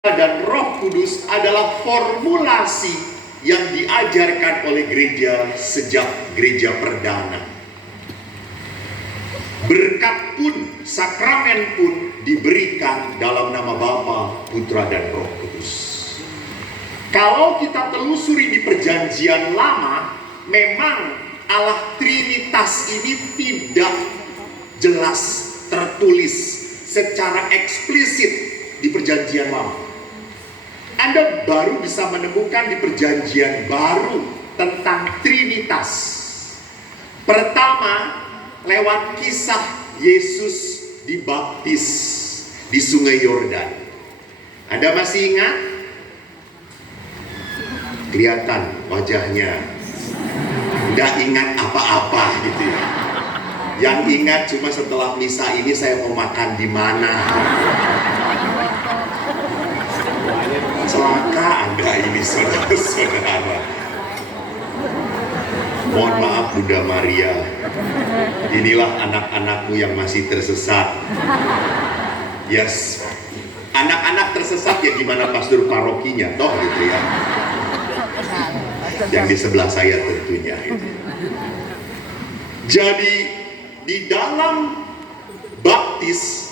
dan Roh Kudus adalah formulasi yang diajarkan oleh gereja sejak gereja perdana. Berkat pun, sakramen pun diberikan dalam nama Bapa, Putra, dan Roh Kudus. Kalau kita telusuri di Perjanjian Lama, memang Allah Trinitas ini tidak jelas tertulis secara eksplisit di Perjanjian Lama. Anda baru bisa menemukan di Perjanjian Baru tentang Trinitas. Pertama, lewat kisah Yesus dibaptis di Sungai Yordan. Anda masih ingat? Kelihatan wajahnya nggak ingat apa-apa gitu ya. Yang ingat cuma setelah misa ini saya mau makan di mana. Celaka Anda ini, saudara-saudara. Mohon maaf Bunda Maria, inilah anak-anakmu yang masih tersesat. Yes, anak-anak tersesat ya gimana pastor parokinya, toh gitu ya. Yang di sebelah saya tentunya. Gitu. Jadi di dalam baptis,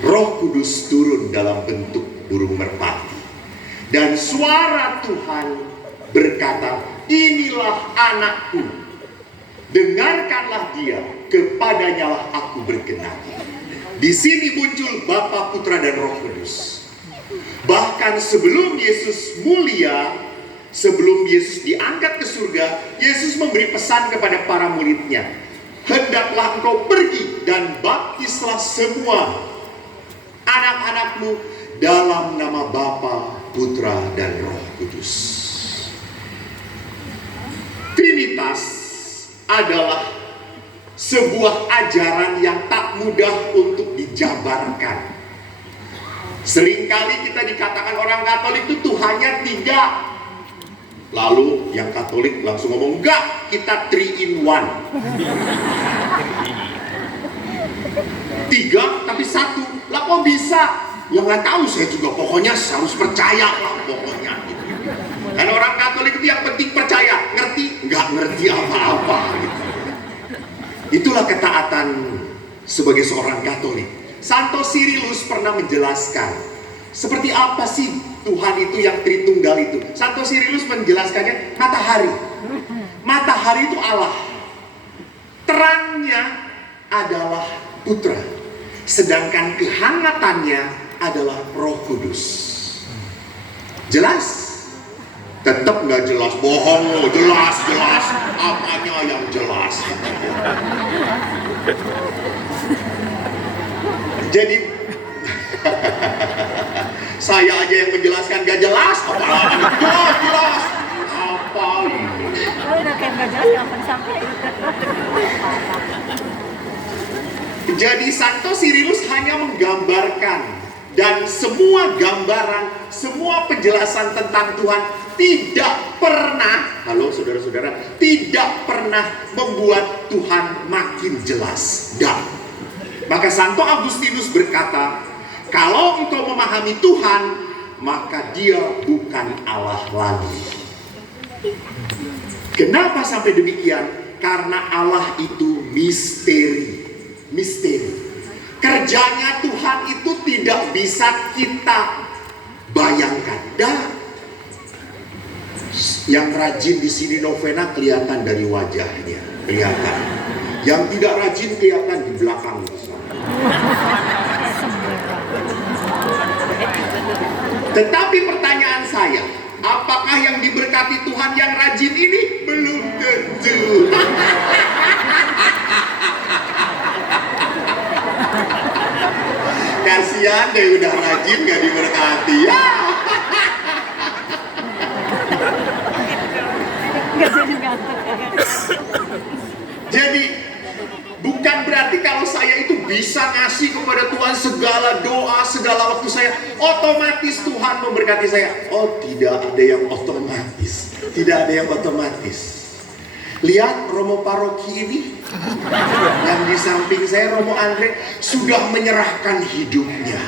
Roh Kudus turun dalam bentuk burung merpati. Dan suara Tuhan berkata, inilah anakku, dengarkanlah dia, kepadanya lah aku berkenan. Di sini muncul Bapa, Putra, dan Roh Kudus. Bahkan sebelum Yesus mulia, sebelum Yesus diangkat ke surga, Yesus memberi pesan kepada para muridnya, hendaklah engkau pergi dan baptislah semua anak-anakmu dalam nama Bapa, Putra, dan Roh Kudus. Trinitas adalah sebuah ajaran yang tak mudah untuk dijabarkan. Seringkali kita dikatakan orang Katolik itu Tuhannya 3. Lalu yang Katolik langsung ngomong, enggak, kita 3 in 1. 3 tapi 1. Lah kok bisa? Ya nggak tahu saya juga, pokoknya harus percaya lah pokoknya. Karena orang Katolik itu yang penting percaya, ngerti? Nggak ngerti apa-apa. Gitu. Itulah ketaatan sebagai seorang Katolik. Santo Cyrilus pernah menjelaskan seperti apa sih Tuhan itu yang Tritunggal itu. Santo Cyrilus menjelaskannya matahari. Matahari itu Allah. Terangnya adalah Putra. Sedangkan kehangatannya adalah Roh Kudus. Jelas? Tetap nggak jelas, bohong lo. Jelas. Apanya yang jelas? Jadi saya aja yang menjelaskan gak jelas, apalagi jelas. Apa ini? Jadi Santo Cyrilus hanya menggambarkan, dan semua gambaran, semua penjelasan tentang Tuhan tidak pernah, halo saudara-saudara, tidak pernah membuat Tuhan makin jelas. Dan maka Santo Agustinus berkata, kalau engkau memahami Tuhan, maka dia bukan Allah lagi. Kenapa sampai demikian? Karena Allah itu misteri. Kerjanya Tuhan itu tidak bisa kita bayangkan. Dan yang rajin di sini novena kelihatan dari wajahnya, kelihatan. Yang tidak rajin kelihatan di belakang. Tetapi pertanyaan saya, apakah yang diberkati Tuhan yang rajin ini? Belum tentu. Kasihan deh, udah rajin gak diberkati ya. Jadi bukan berarti kalau saya itu bisa ngasih kepada Tuhan segala doa, segala waktu saya, otomatis Tuhan memberkati saya. Oh, tidak ada yang otomatis. Tidak ada yang otomatis. Lihat Romo Paroki ini, yang di samping saya Romo Andre, sudah menyerahkan hidupnya.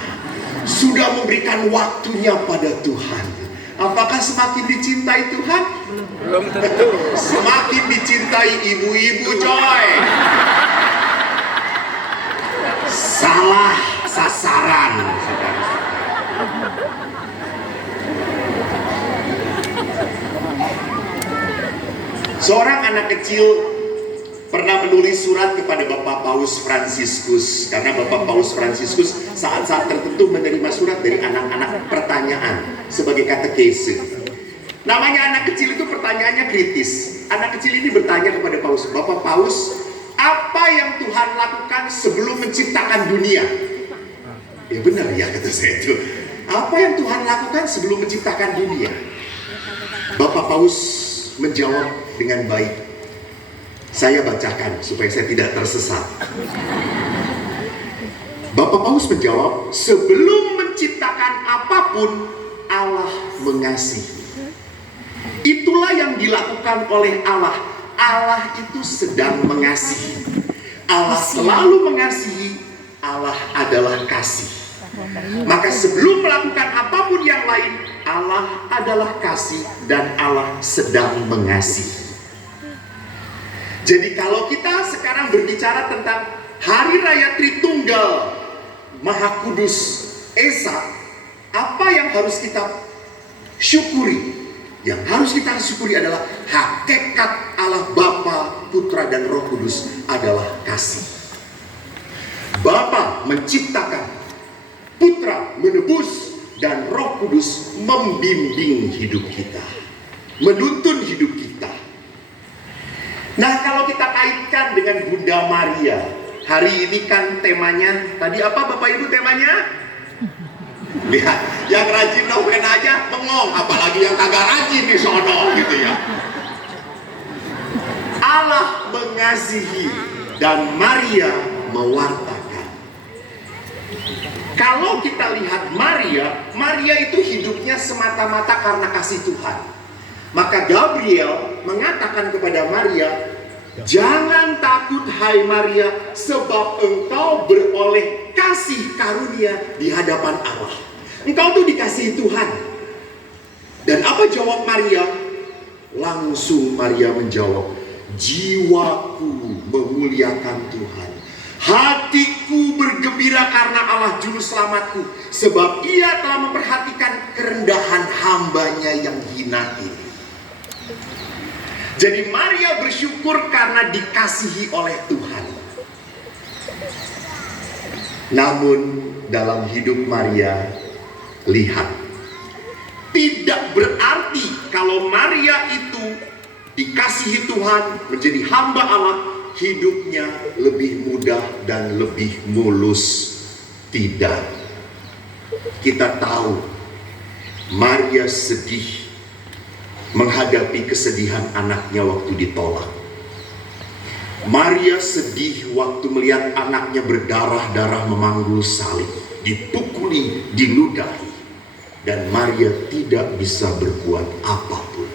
sudah memberikan waktunya pada Tuhan, apakah semakin dicintai Tuhan? Belum tentu. Semakin dicintai ibu-ibu, coy. Salah sasaran, saudara-saudara. Seorang anak kecil pernah menulis surat kepada Bapak Paus Fransiskus, karena Bapak Paus Fransiskus saat-saat tertentu menerima surat dari anak-anak pertanyaan sebagai katekese. Namanya anak kecil itu pertanyaannya kritis. Anak kecil ini bertanya kepada Paus, Bapak Paus, apa yang Tuhan lakukan sebelum menciptakan dunia? Ya benar ya, kata saya itu. Apa yang Tuhan lakukan sebelum menciptakan dunia? Bapak Paus menjawab dengan baik. Saya bacakan supaya saya tidak tersesat. Bapak Paus menjawab, sebelum menciptakan apapun, Allah mengasihi. Itulah yang dilakukan oleh Allah. Allah itu sedang mengasihi. Allah selalu mengasihi. Allah adalah kasih. Maka sebelum melakukan apapun yang lain, Allah adalah kasih dan Allah sedang mengasihi. Jadi kalau kita sekarang berbicara tentang Hari Raya Tritunggal Maha Kudus Esa, apa yang harus kita syukuri? Yang harus kita syukuri adalah hakikat Allah Bapa, Putra dan Roh Kudus adalah kasih. Bapa menciptakan, Putra menebus, dan Roh Kudus membimbing hidup kita, menuntun hidup kita. Nah, kalau kita kaitkan dengan Bunda Maria, hari ini kan temanya, tadi apa Bapak Ibu temanya? Lihat, yang rajin novena aja bengong, apalagi yang kagak rajin di sono gitu ya. Allah mengasihi dan Maria mewartakan. Kalau kita lihat Maria itu hidupnya semata-mata karena kasih Tuhan. Maka Gabriel mengatakan kepada Maria, jangan takut hai Maria, sebab engkau beroleh kasih karunia di hadapan Allah. Engkau tuh dikasihi Tuhan. Dan apa jawab Maria? Langsung Maria menjawab, jiwaku memuliakan Tuhan, hatiku bergembira karena Allah juru selamatku, sebab ia telah memperhatikan kerendahan hambanya yang hina ini. Jadi Maria bersyukur karena dikasihi oleh Tuhan. Namun dalam hidup Maria, lihat, tidak berarti kalau Maria itu dikasihi Tuhan, menjadi hamba Allah, hidupnya lebih mudah dan lebih mulus. Tidak. Kita tahu Maria sedih menghadapi kesedihan anaknya waktu ditolak. Maria sedih waktu melihat anaknya berdarah-darah memanggul salib, dipukuli, diludahi. Dan Maria tidak bisa berbuat apapun.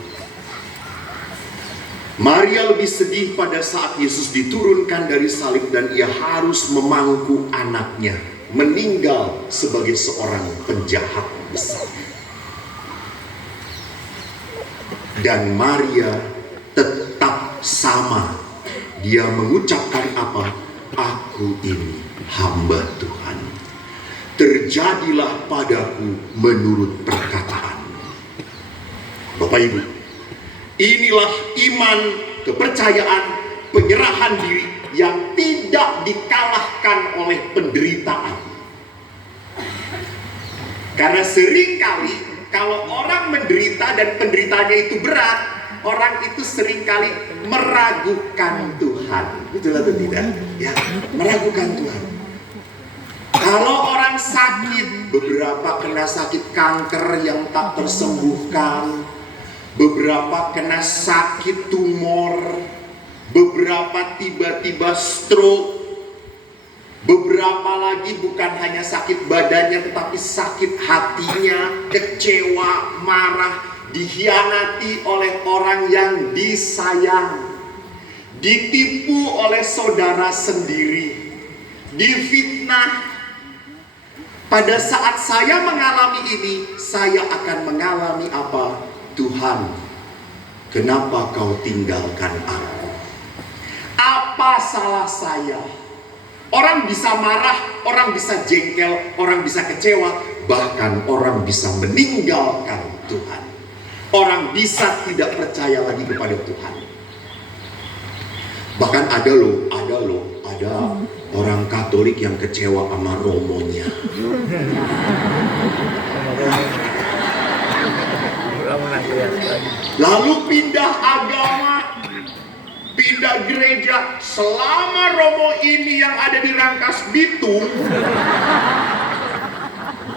Maria lebih sedih pada saat Yesus diturunkan dari salib dan ia harus memangku anaknya, meninggal sebagai seorang penjahat besar. Dan Maria tetap sama. Dia mengucapkan apa? Aku ini hamba Tuhan. Terjadilah padaku menurut perkataan. Bapak Ibu, inilah iman, kepercayaan, penyerahan diri yang tidak dikalahkan oleh penderitaan. Karena seringkali kalau orang menderita dan penderitaannya itu berat, orang itu seringkali meragukan Tuhan. Betul atau tidak? Ya, meragukan Tuhan. Kalau orang sakit, beberapa kena sakit kanker yang tak tersembuhkan, beberapa kena sakit tumor, beberapa tiba-tiba stroke, beberapa lagi bukan hanya sakit badannya tetapi sakit hatinya, kecewa, marah, dikhianati oleh orang yang disayang, ditipu oleh saudara sendiri, difitnah, Pada saat saya mengalami ini, saya akan mengalami apa? Tuhan, kenapa kau tinggalkan aku? Apa salah saya? Orang bisa marah, orang bisa jengkel, orang bisa kecewa, bahkan orang bisa meninggalkan Tuhan. Orang bisa tidak percaya lagi kepada Tuhan. Bahkan ada orang Katolik yang kecewa sama romonya. Lalu pindah agama, pindah gereja. Selama romo ini yang ada di Rangkas Bitung,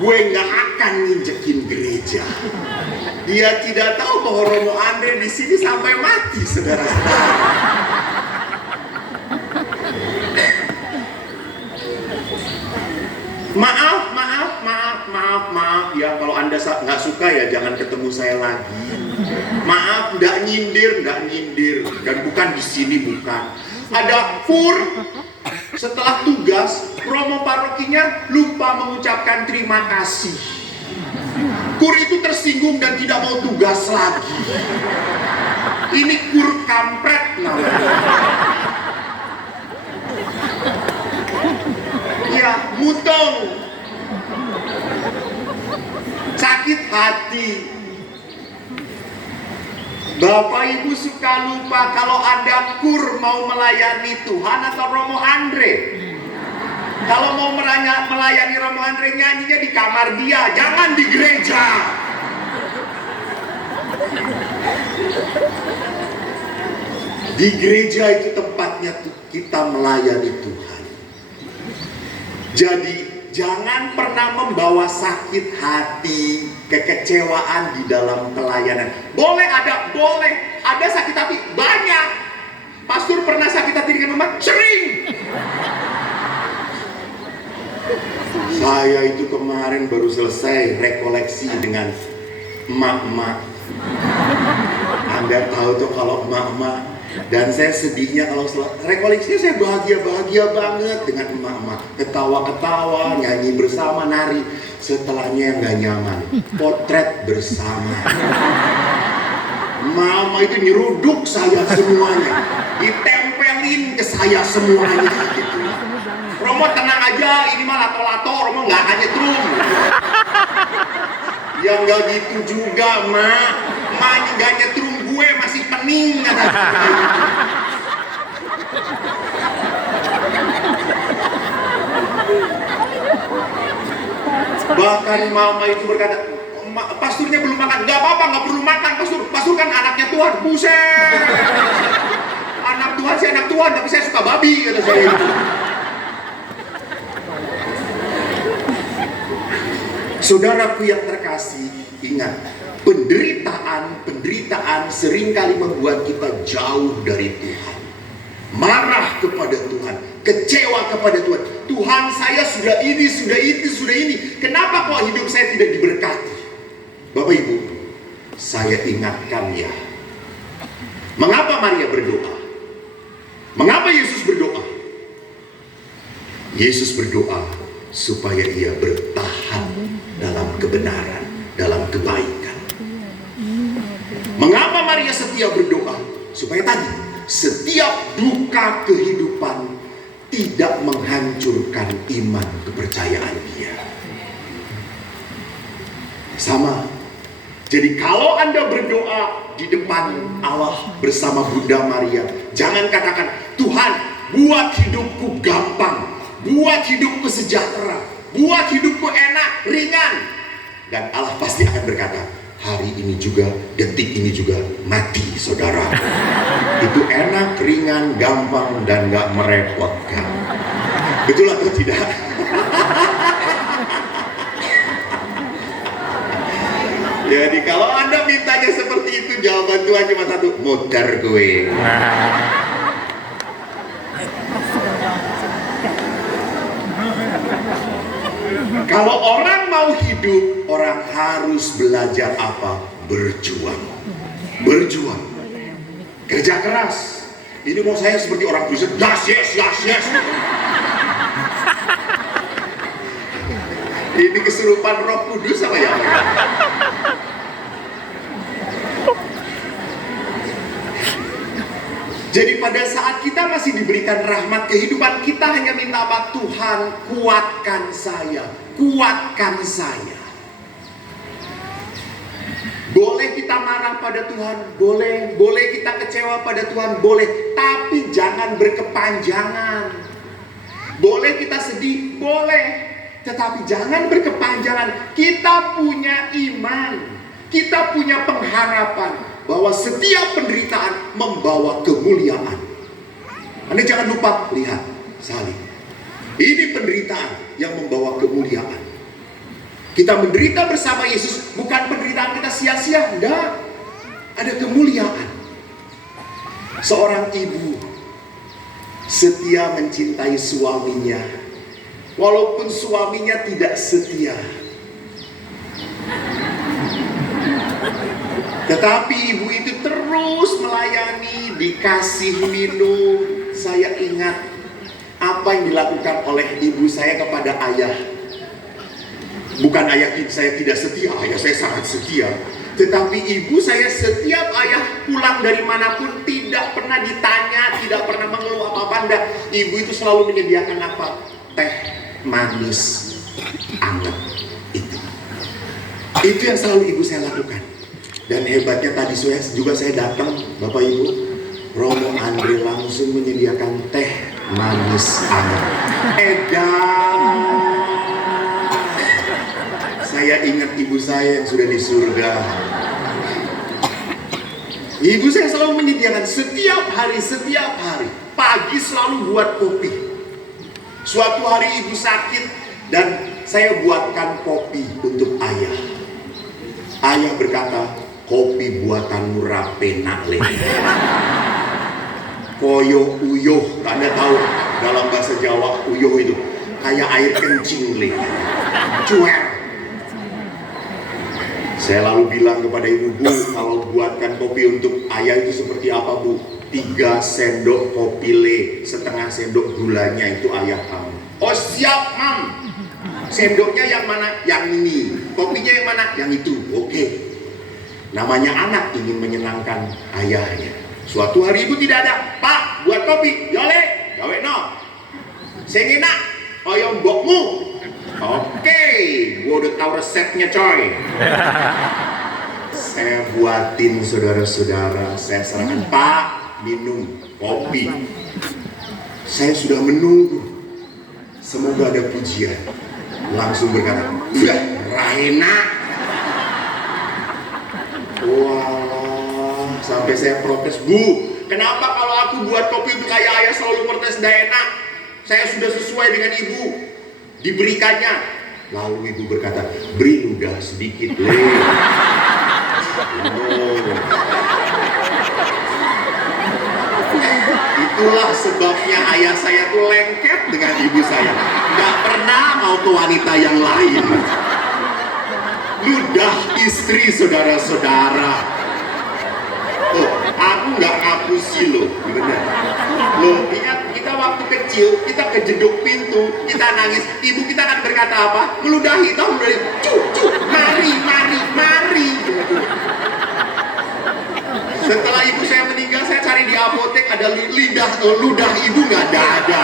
gue gak akan nginjekin gereja. Dia tidak tahu bahwa Romo Andre di sini sampai mati, saudara-saudara. Maaf ya, kalau Anda nggak suka ya jangan ketemu saya lagi. Maaf, nggak nyindir, dan bukan di sini, bukan. Ada Pur, setelah tugas, Romo parokinya lupa mengucapkan terima kasih. Kur itu tersinggung dan tidak mau tugas lagi. Ini kur kampret namanya. Ya, mutong. Sakit hati. Bapak Ibu suka lupa kalau Anda kur mau melayani Tuhan atau Romo Andre. Kalau mau melayani Romo Andre, nyanyinya di kamar dia, jangan di gereja. Di gereja itu tempatnya kita melayani Tuhan. Jadi jangan pernah membawa sakit hati, kekecewaan di dalam pelayanan. Boleh ada sakit hati, banyak. Pastor pernah sakit hati dengan umat? Sering. Saya itu kemarin baru selesai rekoleksi dengan emak-emak. Anda tahu tuh kalau emak-emak. Dan saya sedihnya kalau rekoleksinya saya bahagia banget dengan emak-emak. Ketawa-ketawa, nyanyi bersama, nari. Setelahnya yang gak nyaman, potret bersama. Mama itu nyeruduk saya semuanya, ditempelin ke saya semuanya gitu. Romo tenang aja, ini mah lato-lato, Romo gak akan nyetrum. Ya gak gitu juga, Mak. Mak gak nyetrum, gue masih pening. Bahkan mama itu berkata, pasturnya belum makan. Gak apa-apa, gak perlu makan pastur. Pastur kan anaknya Tuhan. Buset. Anak Tuhan sih anak Tuhan, tapi saya suka babi, kata saya itu. Saudaraku yang terkasih, ingat, penderitaan seringkali membuat kita jauh dari Tuhan. Marah kepada Tuhan, kecewa kepada Tuhan. Tuhan, saya sudah ini, sudah itu, sudah ini. Kenapa kok hidup saya tidak diberkati? Bapak Ibu, saya ingatkan ya. Mengapa Maria berdoa? Mengapa Yesus berdoa? Yesus berdoa supaya ia bertahan dalam kebenaran, dalam kebaikan. Mengapa Maria setia berdoa? Supaya tadi, setiap duka kehidupan tidak menghancurkan iman kepercayaan dia. Sama. Jadi kalau Anda berdoa di depan Allah bersama Bunda Maria, jangan katakan, Tuhan, buat hidupku gampang, buat hidupku sejahtera, buat hidupku enak, ringan. Dan Allah pasti akan berkata, hari ini juga, detik ini juga mati, saudara. Itu enak, ringan, gampang, dan gak merepotkan. Betul atau tidak? Jadi kalau Anda mintanya seperti itu, jawaban Tuhan cuma satu, muter gue. Kalau orang mau hidup, orang harus belajar apa? Berjuang. Berjuang. Kerja keras. Ini mau saya seperti orang Kristen, yes. Ini kesurupan Roh Kudus apa ya? Jadi pada saat kita masih diberikan rahmat kehidupan, kita hanya minta apa? Tuhan, kuatkan saya, kuatkan saya. Boleh kita marah pada Tuhan, boleh. Boleh kita kecewa pada Tuhan, boleh. Tapi jangan berkepanjangan. Boleh kita sedih, boleh. Tetapi jangan berkepanjangan. Kita punya iman, kita punya pengharapan bahwa setiap penderitaan membawa kemuliaan. Anda jangan lupa lihat salib. Ini penderitaan yang membawa kemuliaan. Kita menderita bersama Yesus, bukan penderitaan kita sia-sia, enggak. Ada kemuliaan. Seorang ibu setia mencintai suaminya, walaupun suaminya tidak setia. Tetapi ibu itu terus melayani, dikasih minum. Saya ingat apa yang dilakukan oleh ibu saya kepada ayah. Bukan ayah saya tidak setia, ayah saya sangat setia. Tetapi ibu saya setiap ayah pulang dari manapun tidak pernah ditanya, tidak pernah mengeluh apa-apa. Enggak. Ibu itu selalu menyediakan apa? Teh manis anget. Itu yang selalu ibu saya lakukan. Dan hebatnya tadi juga saya datang, Bapak Ibu, Romo Andre langsung menyediakan teh manis anget. Edan. Saya ingat ibu saya yang sudah di surga. Ibu saya selalu menyediakan setiap hari. Pagi selalu buat kopi. Suatu hari ibu sakit dan saya buatkan kopi untuk ayah. Ayah berkata, kopi buatanmu rapena le. Koyo uyuh. Anda tahu dalam bahasa Jawa uyuh itu kayak air kencing le. Cuer. Saya lalu bilang kepada ibu, Bu, kalau buatkan kopi untuk ayah itu seperti apa, Bu? 3 sendok kopi le, setengah sendok gulanya itu ayah kamu. Oh siap, Mam. Sendoknya yang mana? Yang ini. Kopinya yang mana? Yang itu. Oke. Namanya anak ingin menyenangkan ayahnya. Suatu hari ibu tidak ada. Pak, buat kopi. Yole, gawe no. Sengena, koyo mbokmu. Oke, gua udah tahu resepnya coy. Saya buatin saudara-saudara, saya serahkan, Pak, minum kopi. Saya sudah menunggu. Semoga ada pujian. Langsung berkata, udah, Raina. Wah, sampai saya protes, Bu, kenapa kalau aku buat kopi untuk ayah selalu protes nggak enak? Saya sudah sesuai dengan ibu. Diberikannya. Lalu ibu berkata, beri ludah sedikit le. Itulah sebabnya ayah saya tuh lengket dengan ibu saya. Gak pernah mau ke wanita yang lain. Ludah istri saudara-saudara. Oh, aku gak ngaku sih loh, bener. Loh, ingat kita waktu kecil, kita kejeduk pintu, kita nangis, ibu kita akan berkata apa? Meludahi, tahu meludahi, cu, mari. Setelah ibu saya meninggal, saya cari di apotek ada ludah ibu nggak ada.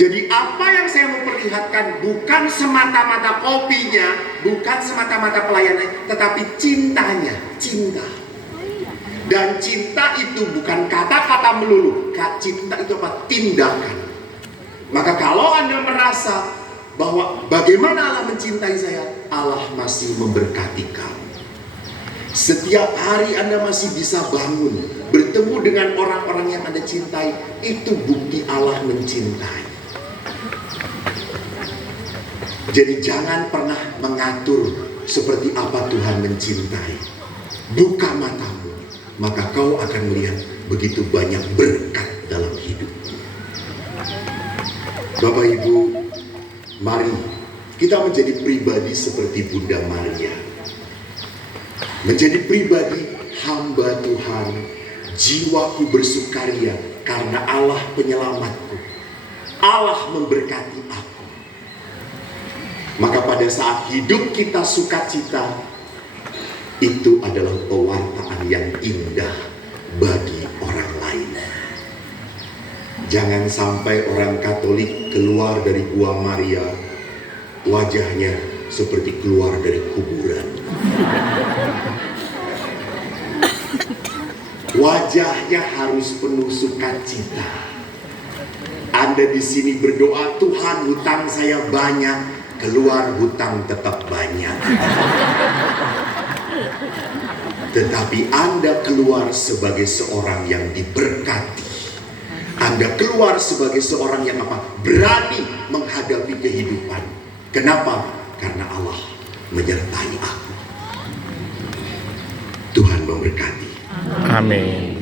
Jadi apa yang saya mau perlihatkan bukan semata-mata kopinya, bukan semata-mata pelayanannya, tetapi cintanya, cinta. Dan cinta itu bukan kata-kata melulu, cinta itu apa? Tindakan. Maka kalau Anda merasa bahwa bagaimana Allah mencintai saya, Allah masih memberkati kamu. Setiap hari Anda masih bisa bangun, bertemu dengan orang-orang yang Anda cintai, itu bukti Allah mencintai. Jadi jangan pernah mengatur seperti apa Tuhan mencintai. Buka matamu, maka kau akan melihat begitu banyak berkat dalam hidup. Bapak Ibu, mari kita menjadi pribadi seperti Bunda Maria. Menjadi pribadi hamba Tuhan, jiwaku bersukaria karena Allah penyelamatku. Allah memberkati aku. Maka pada saat hidup kita sukacita, itu adalah pewartaan yang indah bagi orang lain. Jangan sampai orang Katolik keluar dari Gua Maria, wajahnya seperti keluar dari kuburan. Wajahnya harus penuh sukacita. Anda di sini berdoa, Tuhan hutang saya banyak, keluar hutang tetap banyak. Tetapi Anda keluar sebagai seorang yang diberkati. Anda keluar sebagai seorang yang apa? Berani menghadapi kehidupan. Kenapa? Karena Allah menyertai aku. Tuhan memberkati. Amin.